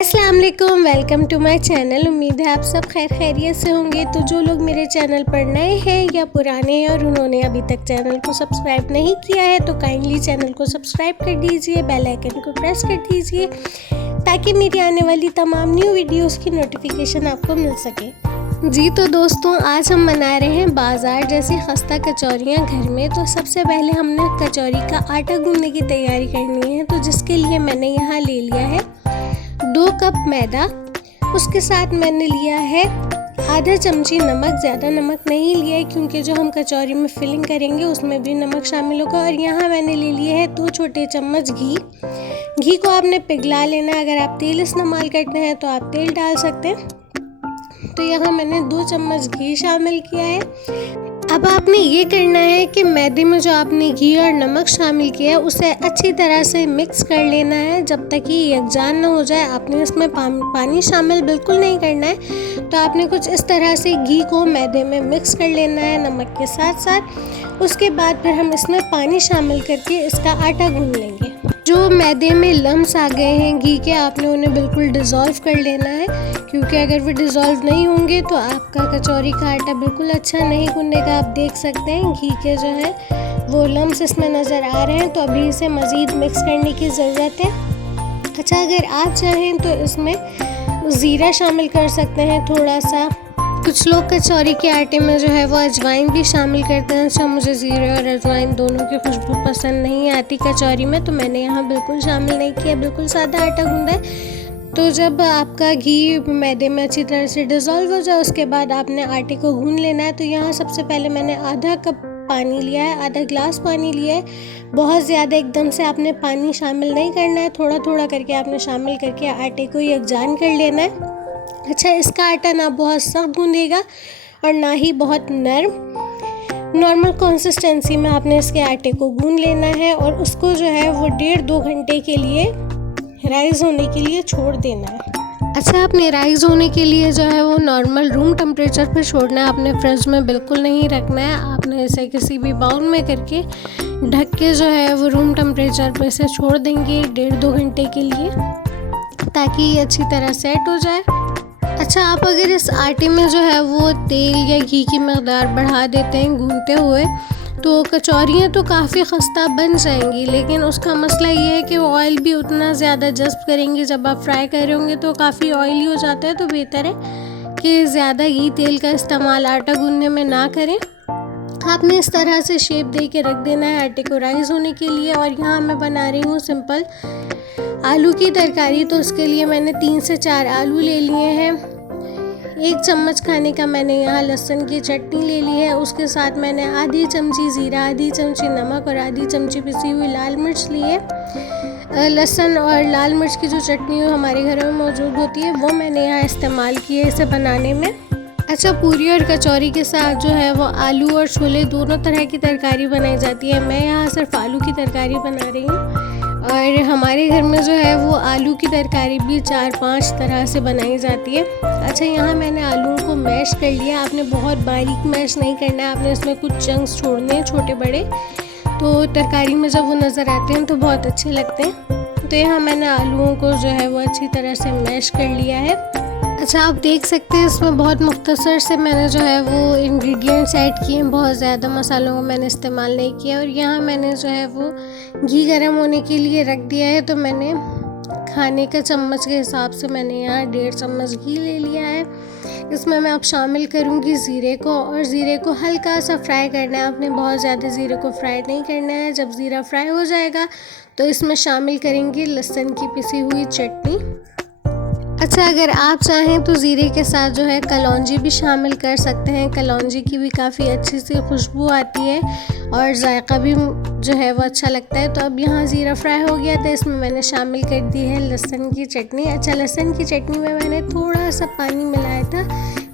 अस्सलाम वालेकुम, welcome to my channel. उम्मीद है आप सब खैर खैरियत से होंगे। तो जो लोग मेरे चैनल पर नए हैं या पुराने हैं और उन्होंने अभी तक चैनल को सब्सक्राइब नहीं किया है तो काइंडली चैनल को सब्सक्राइब कर दीजिए, बेल आइकन को प्रेस कर दीजिए ताकि मेरी आने वाली तमाम न्यू वीडियोस की नोटिफिकेशन आपको मिल सके। जी तो दोस्तों, आज हम बना रहे हैं बाज़ार जैसी खस्ता कचौरियाँ घर में। तो सबसे पहले हमने कचौरी का आटा गूंदने की तैयारी करनी है। तो जिसके लिए मैंने यहाँ ले लिया है 2 कप मैदा, उसके साथ मैंने लिया है आधा चमची नमक। ज़्यादा नमक नहीं लिया है क्योंकि जो हम कचौरी में फिलिंग करेंगे उसमें भी नमक शामिल होगा। और यहाँ मैंने ले लिए है 2 छोटे चम्मच घी। घी को आपने पिघला लेना है। अगर आप तेल इस्तेमाल करते हैं तो आप तेल डाल सकते हैं। तो यहाँ मैंने 2 चम्मच घी शामिल किया है। अब आपने ये करना है कि मैदे में जो आपने घी और नमक शामिल किया है उसे अच्छी तरह से मिक्स कर लेना है जब तक कि यकजान ना हो जाए। आपने इसमें पानी शामिल बिल्कुल नहीं करना है। तो आपने कुछ इस तरह से घी को मैदे में मिक्स कर लेना है नमक के साथ साथ। उसके बाद फिर हम इसमें पानी शामिल करके इसका आटा गूंद लेंगे। जो मैदे में लम्स आ गए हैं घी के, आपने उन्हें बिल्कुल डिज़ोल्व कर लेना है क्योंकि अगर वो डिज़ोल्व नहीं होंगे तो आपका कचौरी का आटा बिल्कुल अच्छा नहीं गूंदेगा। आप देख सकते हैं घी के जो है वो लम्स इसमें नज़र आ रहे हैं। तो अभी इसे मज़ीद मिक्स करने की ज़रूरत है। अच्छा, अगर आप चाहें तो इसमें ज़ीरा शामिल कर सकते हैं थोड़ा सा। कुछ लोग कचौरी के आटे में जो है वो अजवाइन भी शामिल करते हैं। अच्छा, मुझे ज़ीरा और अजवाइन दोनों की खुशबू पसंद नहीं आती कचौरी में, तो मैंने यहाँ बिल्कुल शामिल नहीं किया, बिल्कुल सादा आटा गूंदा है। तो जब आपका घी मैदे में अच्छी तरह से डिज़ोल्व हो जाए उसके बाद आपने आटे को गूंद लेना है। तो यहाँ सबसे पहले मैंने आधा कप पानी लिया है, आधा गिलास पानी लिया है। बहुत ज़्यादा एकदम से आपने पानी शामिल नहीं करना है, थोड़ा थोड़ा करके आपने शामिल करके आटे को यकजान कर लेना है। अच्छा, इसका आटा ना बहुत सख्त गूंदेगा और ना ही बहुत नर्म। नॉर्मल कंसिस्टेंसी में आपने इसके आटे को गूंद लेना है और उसको जो है वो 1.5-2 घंटे के लिए राइज़ होने के लिए छोड़ देना है। अच्छा, आपने राइज़ होने के लिए जो है वो नॉर्मल रूम टेम्परेचर पर छोड़ना है। आपने फ्रिज में बिल्कुल नहीं रखना है। आपने इसे किसी भी बाउल में करके ढक के जो है वो रूम टेम्परेचर पर इसे छोड़ देंगे 1.5-2 घंटे के लिए ताकि ये अच्छी तरह सेट हो जाए। अच्छा, आप अगर इस आटे में जो है वो तेल या घी की मकदार बढ़ा देते हैं गूंदते हुए तो कचौरियाँ तो काफ़ी खस्ता बन जाएंगी, लेकिन उसका मसला ये है कि वो ऑयल भी उतना ज़्यादा जज़्ब करेंगे। जब आप फ्राई कर रहे होंगे तो काफ़ी ऑयली हो जाता है। तो बेहतर है कि ज़्यादा घी तेल का इस्तेमाल आटा गूंदने में ना करें। आपने इस तरह से शेप दे के रख देना है आटे को राइज़ होने के लिए। और यहाँ मैं बना रही हूँ सिंपल आलू की तरकारी। तो उसके लिए मैंने 3 से 4 आलू ले लिए हैं। 1 चम्मच खाने का मैंने यहाँ लहसुन की चटनी ले ली है। उसके साथ मैंने आधी चमची ज़ीरा, आधी चमची नमक और आधी चमची पिसी हुई लाल मिर्च ली है। लहसुन और लाल मिर्च की जो चटनी हमारे घरों में मौजूद होती है वो मैंने यहाँ इस्तेमाल की है इसे बनाने में। अच्छा, पूरी और कचौरी के साथ जो है वो आलू और छोले दोनों तरह की तरकारी बनाई जाती है। मैं यहाँ सिर्फ आलू की तरकारी बना रही हूँ और हमारे घर में जो है वो आलू की तरकारी भी 4-5 तरह से बनाई जाती है। अच्छा, यहाँ मैंने आलूओं को मैश कर लिया। आपने बहुत बारीक मैश नहीं करना है, आपने इसमें कुछ चंक्स छोड़ने हैं छोटे बड़े, तो तरकारी में जब वो नज़र आते हैं तो बहुत अच्छे लगते हैं। तो यहाँ मैंने आलूओं को जो है वो अच्छी तरह से मैश कर लिया है। अच्छा, आप देख सकते हैं इसमें बहुत मुख्तसर से मैंने जो है वो इंग्रेडिएंट्स ऐड किए हैं, बहुत ज़्यादा मसालों को मैंने इस्तेमाल नहीं किया। और यहाँ मैंने जो है वो घी गर्म होने के लिए रख दिया है। तो मैंने खाने का चम्मच के हिसाब से मैंने यहाँ 1.5 चम्मच घी ले लिया है। इसमें मैं अब शामिल करूँगी ज़ीरे को, और ज़ीरे को हल्का सा फ्राई करना है। आपने बहुत ज़्यादा ज़ीरे को फ्राई नहीं करना है। जब ज़ीरा फ्राई हो जाएगा तो इसमें शामिल करेंगे लहसुन की पिसी हुई चटनी। अच्छा, अगर आप चाहें तो ज़ीरे के साथ जो है कलौंजी भी शामिल कर सकते हैं। कलौंजी की भी काफ़ी अच्छी सी खुशबू आती है और जायका भी जो है वो अच्छा लगता है। तो अब यहाँ ज़ीरा फ्राई हो गया था, इसमें मैंने शामिल कर दी है लहसुन की चटनी। अच्छा, लहसुन की चटनी में मैंने थोड़ा सा पानी मिलाया था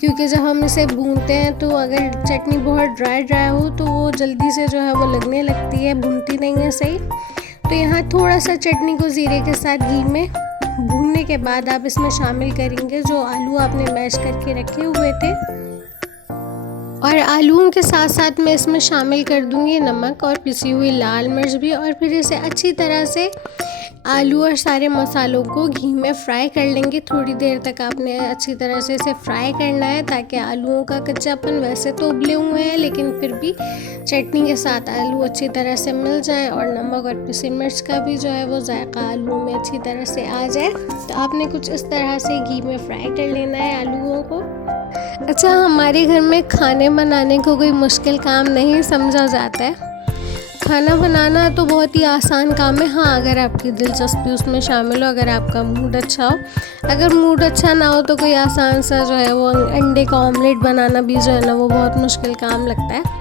क्योंकि जब हम इसे भूनते हैं तो अगर चटनी बहुत ड्राई हो तो वो जल्दी से जो है वो लगने लगती है, भूनती नहीं है सही। तो यहाँ थोड़ा सा चटनी को ज़ीरे के साथ घी में भूनने के बाद आप इसमें शामिल करेंगे जो आलू आपने मैश करके रखे हुए थे। और आलूओं के साथ साथ मैं इसमें शामिल कर दूंगी नमक और पिसी हुई लाल मिर्च भी। और फिर इसे अच्छी तरह से आलू और सारे मसालों को घी में फ्राई कर लेंगे। थोड़ी देर तक आपने अच्छी तरह से इसे फ्राई करना है ताकि आलूओं का कच्चापन, वैसे तो उबले हुए हैं लेकिन फिर भी चटनी के साथ आलू अच्छी तरह से मिल जाए और नमक और पिसी मिर्च का भी जो है वो जायका आलू में अच्छी तरह से आ जाए। तो आपने कुछ इस तरह से घी में फ्राई कर लेना है आलूओं को। अच्छा, हमारे घर में खाने बनाने को कोई मुश्किल काम नहीं समझा जाता है। खाना बनाना तो बहुत ही आसान काम है। हाँ, अगर आपकी दिलचस्पी उसमें शामिल हो, अगर आपका मूड अच्छा हो। अगर मूड अच्छा ना हो तो कोई आसान सा जो है वो अंडे का ऑमलेट बनाना भी जो है ना वो बहुत मुश्किल काम लगता है।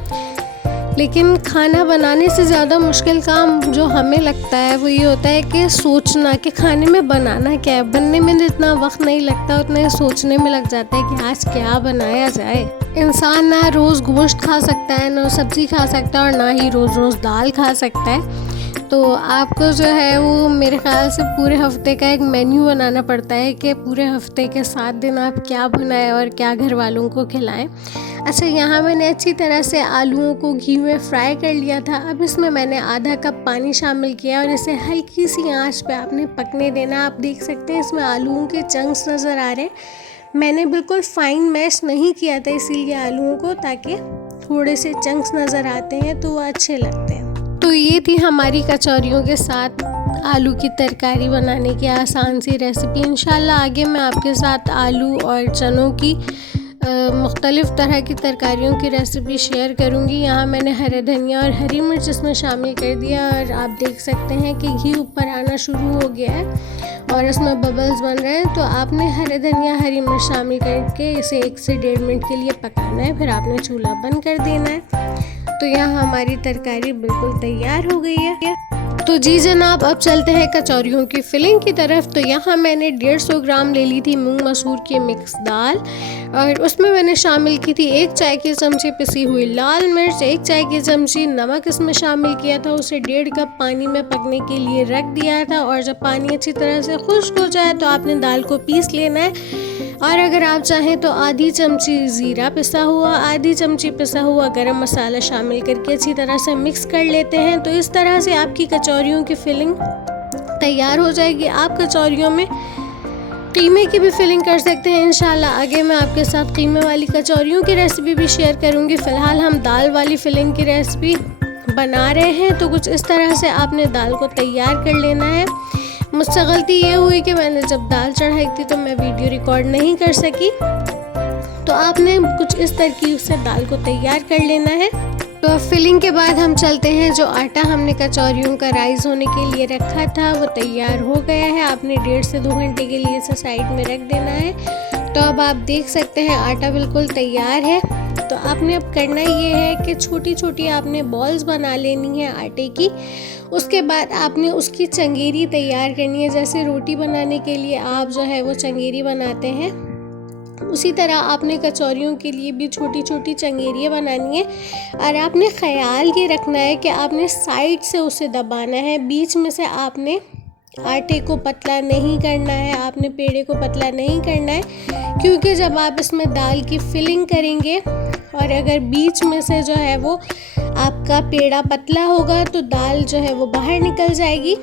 लेकिन खाना बनाने से ज़्यादा मुश्किल काम जो हमें लगता है वो ये होता है कि सोचना कि खाने में बनाना क्या है। बनने में जितना वक्त नहीं लगता उतना सोचने में लग जाता है कि आज क्या बनाया जाए। इंसान ना रोज़ गोश्त खा सकता है, ना सब्ज़ी खा सकता है और ना ही रोज़ रोज़ दाल खा सकता है। तो आपको जो है वो मेरे ख़्याल से पूरे हफ्ते का एक मेन्यू बनाना पड़ता है कि पूरे हफ्ते के 7 दिन आप क्या बनाएं और क्या घर वालों को खिलाएं। अच्छा, यहाँ मैंने अच्छी तरह से आलूओं को घी में फ्राई कर लिया था। अब इसमें मैंने आधा कप पानी शामिल किया और इसे हल्की सी आंच पे आपने पकने देना। आप देख सकते हैं इसमें आलूओं के चंक्स नज़र आ रहे हैं। मैंने बिल्कुल फाइन मैश नहीं किया था इसीलिए आलूओं को, ताकि थोड़े से चंक्स नज़र आते हैं तो वो अच्छे लगते हैं। तो ये थी हमारी कचौरियों के साथ आलू की तरकारी बनाने की आसान सी रेसिपी। इंशाल्लाह आगे मैं आपके साथ आलू और चनों की मुख्तलिफ़ तरह की तरकारियों की रेसिपी शेयर करूंगी। यहाँ मैंने हरे धनिया और हरी मिर्च इसमें शामिल कर दिया और आप देख सकते हैं कि घी ऊपर आना शुरू हो गया है और इसमें बबल्स बन रहे हैं। तो आपने हरे धनिया हरी मिर्च शामिल करके इसे 1 से 1.5 मिनट के लिए पकाना है, फिर आपने चूल्हा बंद कर देना है। तो यहाँ हमारी तरकारी बिल्कुल तैयार हो गई है। तो जी जनाब, अब चलते हैं कचौरियों की फिलिंग की तरफ। तो यहाँ मैंने 150 ग्राम ले ली थी मूंग मसूर की मिक्स दाल और उसमें मैंने शामिल की थी 1 चाय की चमची पिसी हुई लाल मिर्च, 1 चाय की चमची नमक इसमें शामिल किया था। उसे 1.5 कप पानी में पकने के लिए रख दिया था और जब पानी अच्छी तरह से खुश्क हो जाए तो आपने दाल को पीस लेना है। और अगर आप चाहें तो आधी चमची ज़ीरा पिसा हुआ, आधी चमची पिसा हुआ गरम मसाला शामिल करके अच्छी तरह से मिक्स कर लेते हैं। तो इस तरह से आपकी कचौरियों की फिलिंग तैयार हो जाएगी। आप कचौरियों में कीमे की भी फिलिंग कर सकते हैं। इंशाल्लाह आगे मैं आपके साथ कीमे वाली कचौरियों की रेसिपी भी शेयर करूंगी। फ़िलहाल हम दाल वाली फिलिंग की रेसिपी बना रहे हैं। तो कुछ इस तरह से आपने दाल को तैयार कर लेना है। मुझसे गलती ये हुई कि मैंने जब दाल चढ़ाई थी तो मैं वीडियो रिकॉर्ड नहीं कर सकी। तो आपने कुछ इस तरकीब से दाल को तैयार कर लेना है। तो अब फिलिंग के बाद हम चलते हैं। जो आटा हमने कचौरियों का राइस होने के लिए रखा था वो तैयार हो गया है। आपने 1.5 से 2 घंटे के लिए इसे साइड में रख देना है। तो अब आप देख सकते हैं आटा बिल्कुल तैयार है। तो आपने अब करना ये है कि छोटी छोटी आपने बॉल्स बना लेनी है आटे की। उसके बाद आपने उसकी चंगेरी तैयार करनी है। जैसे रोटी बनाने के लिए आप जो है वो चंगेरी बनाते हैं, उसी तरह आपने कचौरियों के लिए भी छोटी छोटी चंगेरियाँ बनानी है। और आपने ख्याल ये रखना है कि आपने साइड से उसे दबाना है, बीच में से आपने आटे को पतला नहीं करना है, आपने पेड़े को पतला नहीं करना है। क्योंकि जब आप इसमें दाल की फिलिंग करेंगे और अगर बीच में से जो है वो आपका पेड़ा पतला होगा तो दाल जो है वो बाहर निकल जाएगी,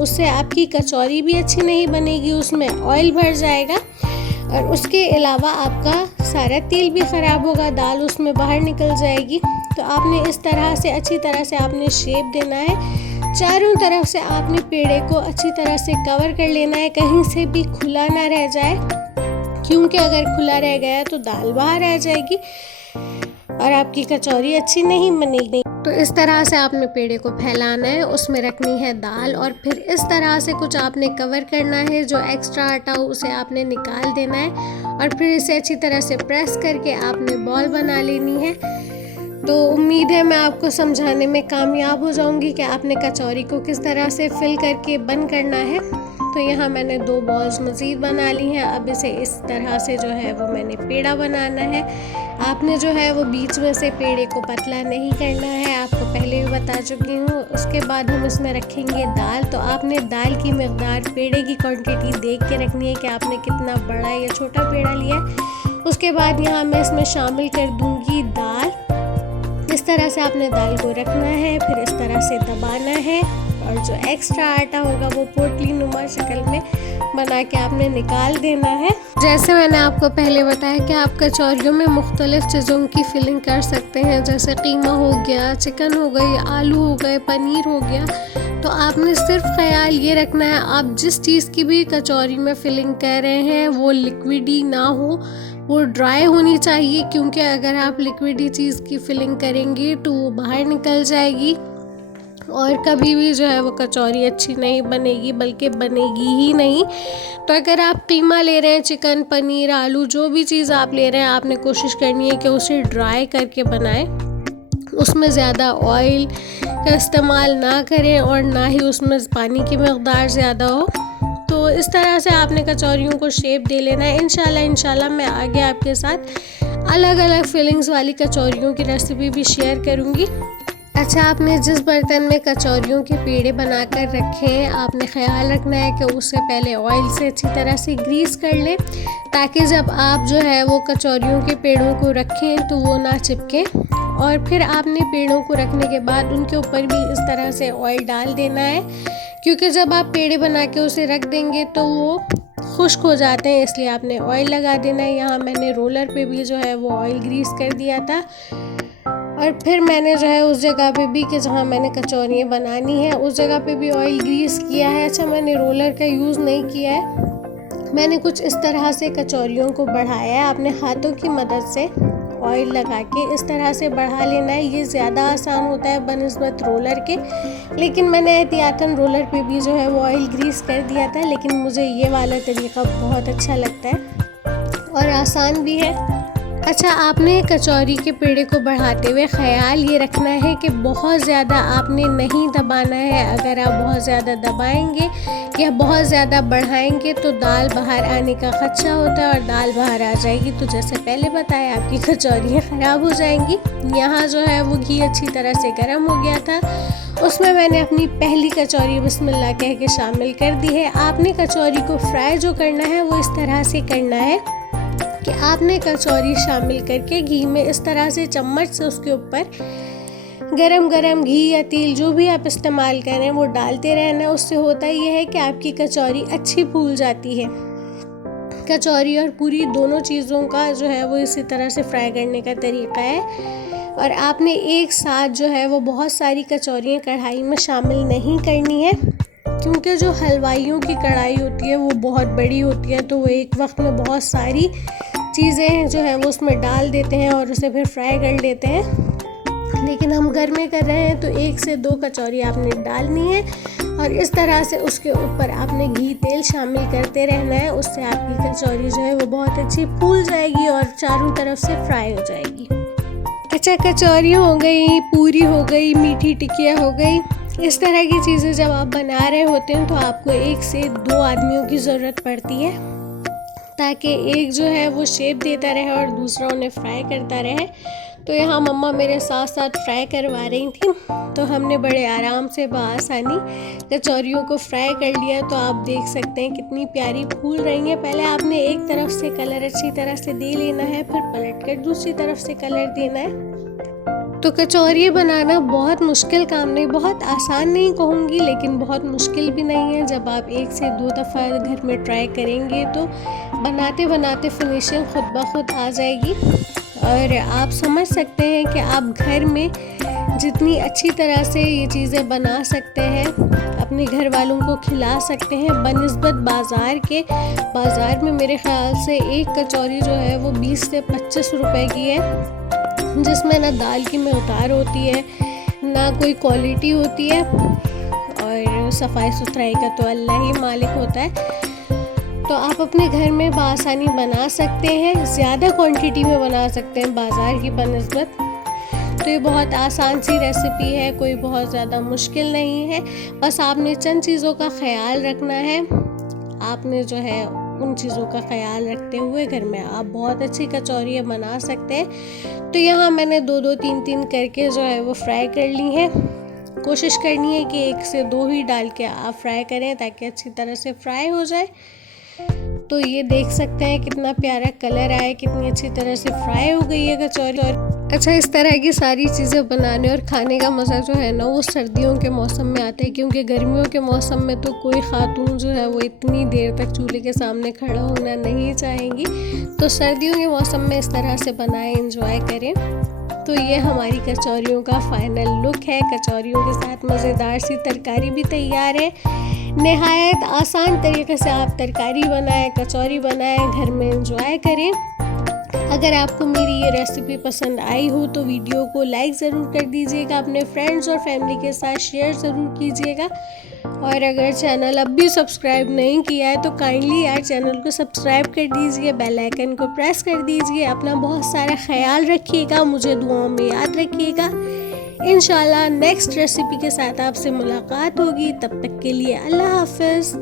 उससे आपकी कचौरी भी अच्छी नहीं बनेगी, उसमें ऑयल भर जाएगा और उसके अलावा आपका सारा तेल भी ख़राब होगा, दाल उसमें बाहर निकल जाएगी। तो आपने इस तरह से अच्छी तरह से आपने शेप देना है। चारों तरफ से आपने पेड़े को अच्छी तरह से कवर कर लेना है, कहीं से भी खुला ना रह जाए, क्योंकि अगर खुला रह गया तो दाल बाहर आ जाएगी और आपकी कचौरी अच्छी नहीं बनेगी। तो इस तरह से आपने पेड़े को फैलाना है, उसमें रखनी है दाल और फिर इस तरह से कुछ आपने कवर करना है। जो एक्स्ट्रा आटा हो उसे आपने निकाल देना है और फिर इसे अच्छी तरह से प्रेस करके आपने बॉल बना लेनी है। तो उम्मीद है मैं आपको समझाने में कामयाब हो जाऊंगी कि आपने कचौरी को किस तरह से फिल करके बंद करना है। तो यहाँ मैंने 2 बॉल्स मज़ीद बना ली हैं। अब इसे इस तरह से जो है वो मैंने पेड़ा बनाना है। आपने जो है वो बीच में से पेड़े को पतला नहीं करना है, आपको पहले भी बता चुकी हूँ। उसके बाद हम इसमें रखेंगे दाल। तो आपने दाल की मकदार पेड़े की क्वांटिटी देख के रखनी है कि आपने कितना बड़ा या छोटा पेड़ा लिया है। उसके बाद यहाँ मैं इसमें शामिल कर दूँगी दाल। इस तरह से आपने दाल को रखना है, फिर इस तरह से दबाना है और जो एक्स्ट्रा आटा होगा वो पोटली नुमा शक्ल में बना के आपने निकाल देना है। जैसे मैंने आपको पहले बताया कि आप कचौरियों में मुख्तलिफ़ चीज़ों की फिलिंग कर सकते हैं, जैसे कीमा हो गया, चिकन हो गई, आलू हो गए, पनीर हो गया। तो आपने सिर्फ ख्याल ये रखना है आप जिस चीज़ की भी कचौरी में फिलिंग कर रहे हैं वो लिक्विडी ना हो, वो ड्राई होनी चाहिए, क्योंकि अगर आप लिक्विडी चीज़ की फिलिंग करेंगे तो वो बाहर निकल जाएगी और कभी भी जो है वो कचौरी अच्छी नहीं बनेगी, बल्कि बनेगी ही नहीं। तो अगर आप कीमा ले रहे हैं, चिकन, पनीर, आलू, जो भी चीज़ आप ले रहे हैं, आपने कोशिश करनी है कि उसे ड्राई करके बनाएं। उसमें ज़्यादा ऑयल का इस्तेमाल ना करें और ना ही उसमें पानी की मकदार ज़्यादा हो। तो इस तरह से आपने कचौरियों को शेप दे लेना है। इंशाल्लाह मैं आगे आपके साथ अलग अलग फिलिंग्स वाली कचौरियों की रेसिपी भी शेयर करूँगी। अच्छा, आपने जिस बर्तन में कचौरियों के पेड़े बनाकर रखे हैं, आपने ख्याल रखना है कि उससे पहले ऑयल से अच्छी तरह से ग्रीस कर लें, ताकि जब आप जो है वो कचौरियों के पेड़ों को रखें तो वो ना चिपके। और फिर आपने पेड़ों को रखने के बाद उनके ऊपर भी इस तरह से ऑयल डाल देना है, क्योंकि जब आप पेड़े बना के उसे रख देंगे तो वो खुश्क हो जाते हैं, इसलिए आपने ऑयल लगा देना है। यहाँ मैंने रोलर पे भी जो है वो ऑयल ग्रीस कर दिया था और फिर मैंने जो है उस जगह पे भी कि जहाँ मैंने कचौरियाँ बनानी है उस जगह पे भी ऑयल ग्रीस किया है। अच्छा, मैंने रोलर का यूज़ नहीं किया है, मैंने कुछ इस तरह से कचौरियों को बढ़ाया है। आपने हाथों की मदद से ऑयल लगा के इस तरह से बढ़ा लेना है, ये ज़्यादा आसान होता है बनिस्बत रोलर के। लेकिन मैंने एहतियातन रोलर पे भी जो है वो ऑयल ग्रीस कर दिया था, लेकिन मुझे ये वाला तरीका बहुत अच्छा लगता है और आसान भी है। अच्छा, आपने कचौरी के पेड़े को बढ़ाते हुए ख्याल ये रखना है कि बहुत ज़्यादा आपने नहीं दबाना है। अगर आप बहुत ज़्यादा दबाएंगे या बहुत ज़्यादा बढ़ाएंगे तो दाल बाहर आने का खदशा होता है और दाल बाहर आ जाएगी तो जैसे पहले बताया आपकी कचौरियाँ ख़राब हो जाएंगी। यहाँ जो है वो घी अच्छी तरह से गर्म हो गया था, उसमें मैंने अपनी पहली कचौरी बिस्मिल्लाह कह के शामिल कर दी है। आपने कचौरी को फ्राई जो करना है वो इस तरह से करना है कि आपने कचौरी शामिल करके घी में इस तरह से चम्मच से उसके ऊपर गरम गरम घी या तेल जो भी आप इस्तेमाल करें वो डालते रहना। उससे होता ये है कि आपकी कचौरी अच्छी फूल जाती है। कचौरी और पूरी दोनों चीज़ों का जो है वो इसी तरह से फ्राई करने का तरीका है। और आपने एक साथ जो है वो बहुत सारी कचौरियाँ कढ़ाई में शामिल नहीं करनी है, क्योंकि जो हलवाइयों की कढ़ाई होती है वो बहुत बड़ी होती है, तो वो एक वक्त में बहुत सारी चीज़ें जो है वो उसमें डाल देते हैं और उसे फिर फ्राई कर लेते हैं। लेकिन हम घर में कर रहे हैं तो 1 से 2 कचौरी आपने डालनी है और इस तरह से उसके ऊपर आपने घी तेल शामिल करते रहना है। उससे आपकी कचौरी जो है वो बहुत अच्छी फूल जाएगी और चारों तरफ से फ्राई हो जाएगी। अच्छा, कचौरी हो गई, पूरी हो गई, मीठी टिकिया हो गई, इस तरह की चीज़ें जब आप बना रहे होते हैं तो आपको 1 से 2 आदमियों की ज़रूरत पड़ती है, ताकि एक जो है वो शेप देता रहे और दूसरा उन्हें फ्राई करता रहे। तो यहाँ मम्मा मेरे साथ साथ फ्राई करवा रही थी, तो हमने बड़े आराम से बआसानी कचौरियों को फ्राई कर लिया। तो आप देख सकते हैं कितनी प्यारी फूल रही हैं। पहले आपने एक तरफ से कलर अच्छी तरह से दे लेना है, फिर पलट कर दूसरी तरफ से कलर देना है। तो कचौरी बनाना बहुत मुश्किल काम नहीं, बहुत आसान नहीं कहूँगी, लेकिन बहुत मुश्किल भी नहीं है। जब आप 1 से 2 दफ़ा घर में ट्राई करेंगे तो बनाते बनाते फिनिशिंग खुद ब खुद आ जाएगी और आप समझ सकते हैं कि आप घर में जितनी अच्छी तरह से ये चीज़ें बना सकते हैं, अपने घर वालों को खिला सकते हैं बनिस्बत बाज़ार के। बाज़ार में मेरे ख़्याल से एक कचौरी जो है वो 20 से 25 रुपए की है, जिसमें ना दाल की मकदार होती है, ना कोई क्वालिटी होती है और सफाई सुथराई का तो अल्लाह ही मालिक होता है। तो आप अपने घर में बआसानी बना सकते हैं, ज़्यादा क्वांटिटी में बना सकते हैं बाज़ार की बनिस्बत। तो ये बहुत आसान सी रेसिपी है, कोई बहुत ज़्यादा मुश्किल नहीं है। बस आपने चंद चीज़ों का ख्याल रखना है। आपने जो है उन चीज़ों का ख्याल रखते हुए घर में आप बहुत अच्छी कचौरियाँ बना सकते हैं। तो यहाँ मैंने 2-2 3-3 करके जो है वो फ्राई कर ली है। कोशिश करनी है कि 1 से 2 ही डाल के आप फ्राई करें ताकि अच्छी तरह से फ्राई हो जाए। तो ये देख सकते हैं कितना प्यारा कलर आया, कितनी अच्छी तरह से फ्राई हो गई है कचौरी। अच्छा, इस तरह की सारी चीज़ें बनाने और खाने का मज़ा जो है ना, वो सर्दियों के मौसम में आता है, क्योंकि गर्मियों के मौसम में तो कोई खातून जो है वो इतनी देर तक चूल्हे के सामने खड़ा होना नहीं चाहेंगी। तो सर्दियों के मौसम में इस तरह से बनाएं, एंजॉय करें। तो ये हमारी कचौरियों का फाइनल लुक है। कचौरियों के साथ मज़ेदार सी तरकारी भी तैयार है। नहायत आसान तरीके से आप तरकारी बनाएं, कचौरी बनाएं, घर में एंजॉय करें। अगर आपको मेरी ये रेसिपी पसंद आई हो तो वीडियो को लाइक ज़रूर कर दीजिएगा, अपने फ्रेंड्स और फैमिली के साथ शेयर ज़रूर कीजिएगा। और अगर चैनल अब भी सब्सक्राइब नहीं किया है तो काइंडली यार चैनल को सब्सक्राइब कर दीजिए, बेल आइकन को प्रेस कर दीजिए। अपना बहुत सारा ख्याल रखिएगा, मुझे दुआओं में याद रखिएगा। इंशाल्लाह नेक्स्ट रेसिपी के साथ आपसे मुलाकात होगी। तब तक के लिए अल्लाह हाफ़िज़।